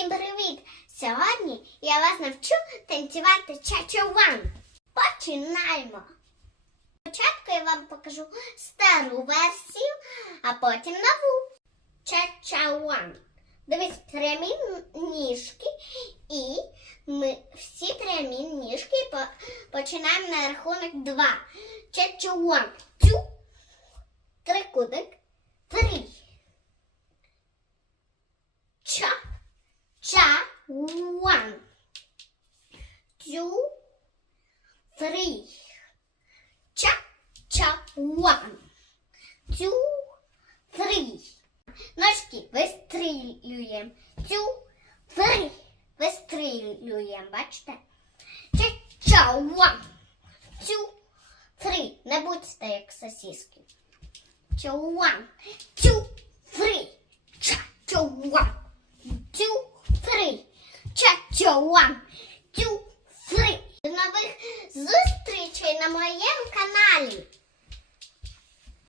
Всім привіт! Сьогодні я вас навчу танцювати чача-ван. Починаємо. Спочатку я вам покажу стару версію, а потім нову. Чача-ван. Дивись, прямі ніжки і ми всі прямі ніжки починаємо на рахунок два. Чача-ван. Трикутик. Три. Ча. Cha, one, two, three. Cha, cha, one, two, three. Ножки вистрілюємо. Two, three. Вистрілюємо, бачите? Cha, cha, one, two, three. Не будьте як сосиски. Cha, one, two, three. Cha, cha, one two, three. Cha-cha, one, two, three. До нових зустрічей на моєму каналі.